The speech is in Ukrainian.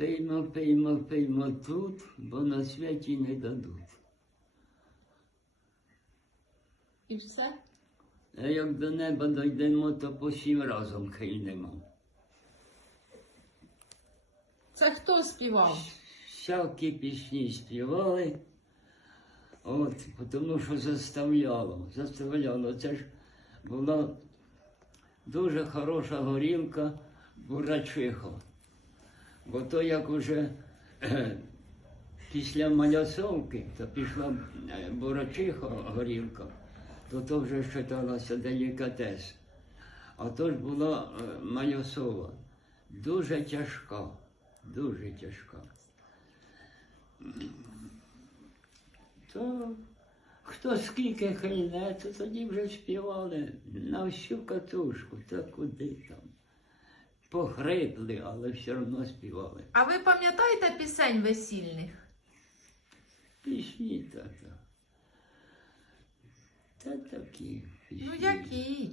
Пиймо, пиймо, пиймо тут, бо на святі не дадуть. І все? А як до неба дійдемо, то по сім разом хильнемо. Це хто співав? Всякі пісні співали, от, тому що заставляло, заставляло. Це ж була дуже хороша горілка бурачиха. Бо то як уже після малясовки, то пішла е, бурачиха горілка, то то вже вважалося делікатес. А то ж була е, малясова, дуже тяжка, дуже тяжка. То хто скільки хильне, то тоді вже співали на всю катушку, та куди там. Похрипли, але все одно співали. А ви пам'ятаєте пісень весільних? Пісні тата. та. такі. такі. Ну які?